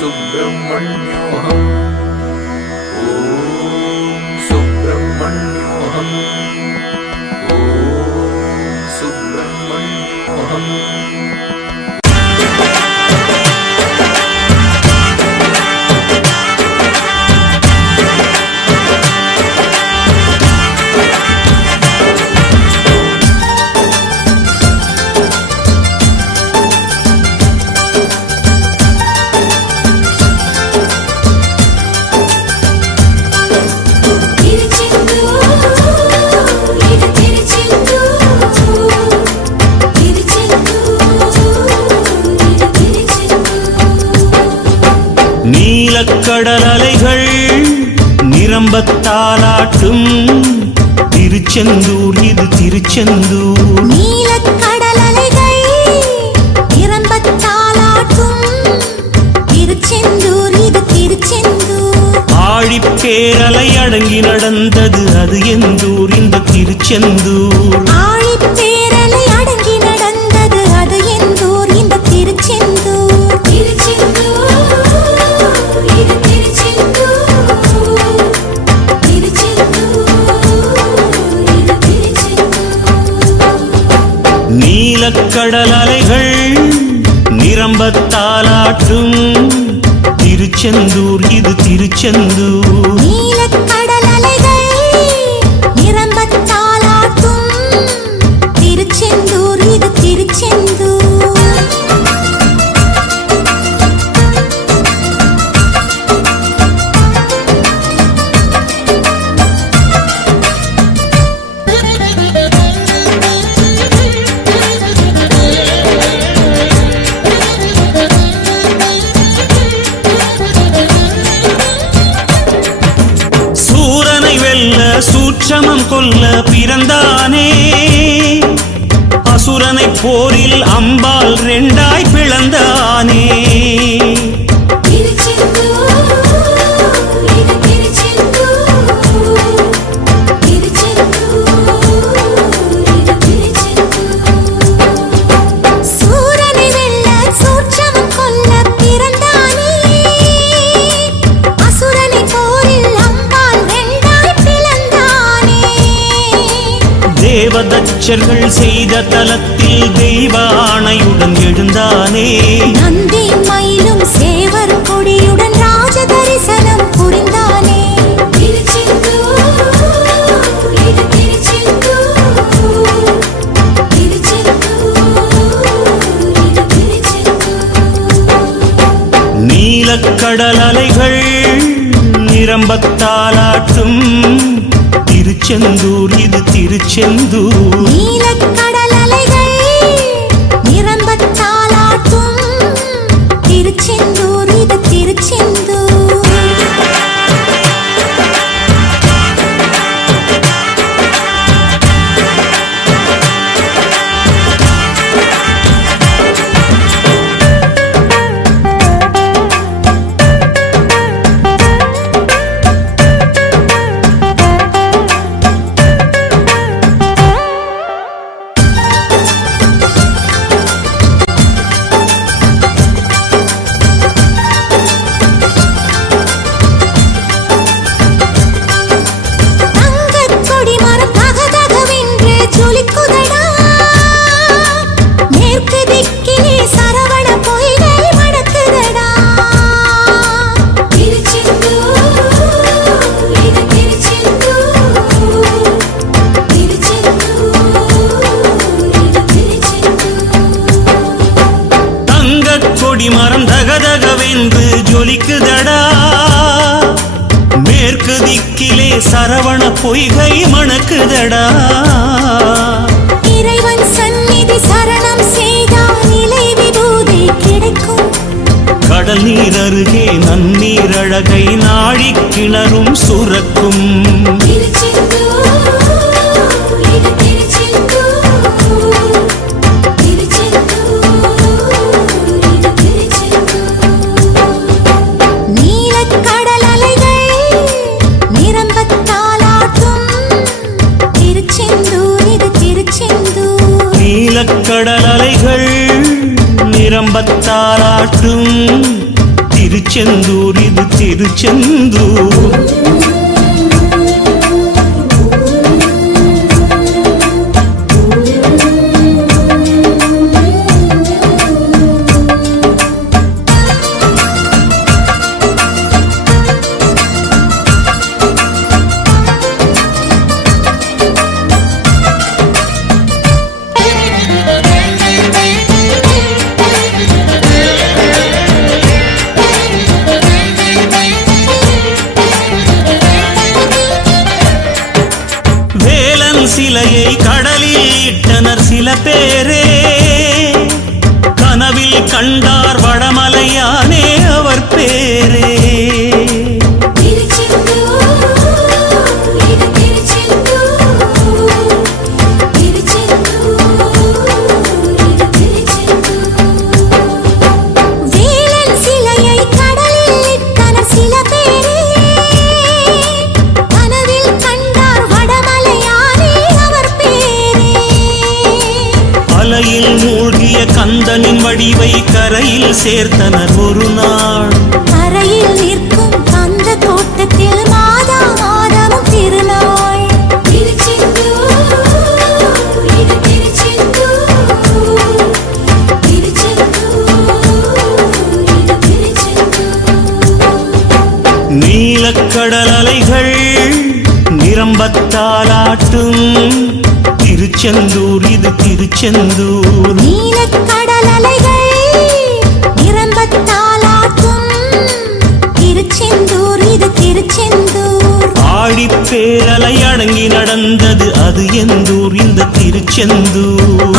सुब्रह्मण्योऽहम् ॐ सुब्रह्मण्योऽहम् ॐ सुब्रह्मण्योऽहम् நீலக்கடல் அலைகள் நிரம்பத்தாலாட்டும் திருச்செந்தூர் இது திருச்செந்தூர். நீலக்கடல் அலைகள் நிரம்பத் தாலாட்டும் திருச்செந்தூர் இது திருச்செந்தூர். ஆழிப்பேரலை அடங்கி நடந்தது அது எந்தூர்? இந்த திருச்செந்தூர். நீலக்கடல் அலைகள் நிரம்பத்தாலாட்டும் திருச்செந்தூர் இது திருச்செந்தூர். கொல்ல பிறந்தானே. அசுரனை போரில் அம்பால் ரெண்டாய் பிளந்தானே தேவதச்சர்கள் செய்த தலத்தில் தெய்வ ஆணையுடன் எழுந்தானே. நந்தி மயிலும் சேவர் கொடியுடன் ராஜ தரிசனம் புரிந்தானே. நீலக்கடல் அலைகள் நிரம்பத்தாலாட்டும் திருச்செந்தூர் இது திருச்செந்தூர். சரவண பொய்கை மணக்குதடா. இறைவன் சந்நிதி சரணம் செய்தால் நிலை விபூதி கிடைக்கும். கடல் நீர் அருகே நன்னீர் அழகை நாழிக் கிணறும் சுரக்கும். நீலக்கடல் நீலக்கடல் அலைகள் நிரம்பத்தாலாட்டும் திருச்செந்தூர் வேலன் சிலையை கடலில் இட்டனர் சில பேரே. கனவில் கண்டார் வடமலையானே அவர் பேரே. சேர்த்தனர் ஒரு நாள். கரையில் நிற்கும் அந்த தோட்டத்தில் மாதா மாதமும் திருநாள். நீலக்கடல் அலைகள் நிரம்பத்தாலாட்டும். திருச்செந்தூர் இது திருச்செந்தூர். நீலக்கடல் அலைகள் ஆழிப் பேரலை அடங்கி நடந்தது. அது எந்தூர் இந்த திருச்செந்தூர்.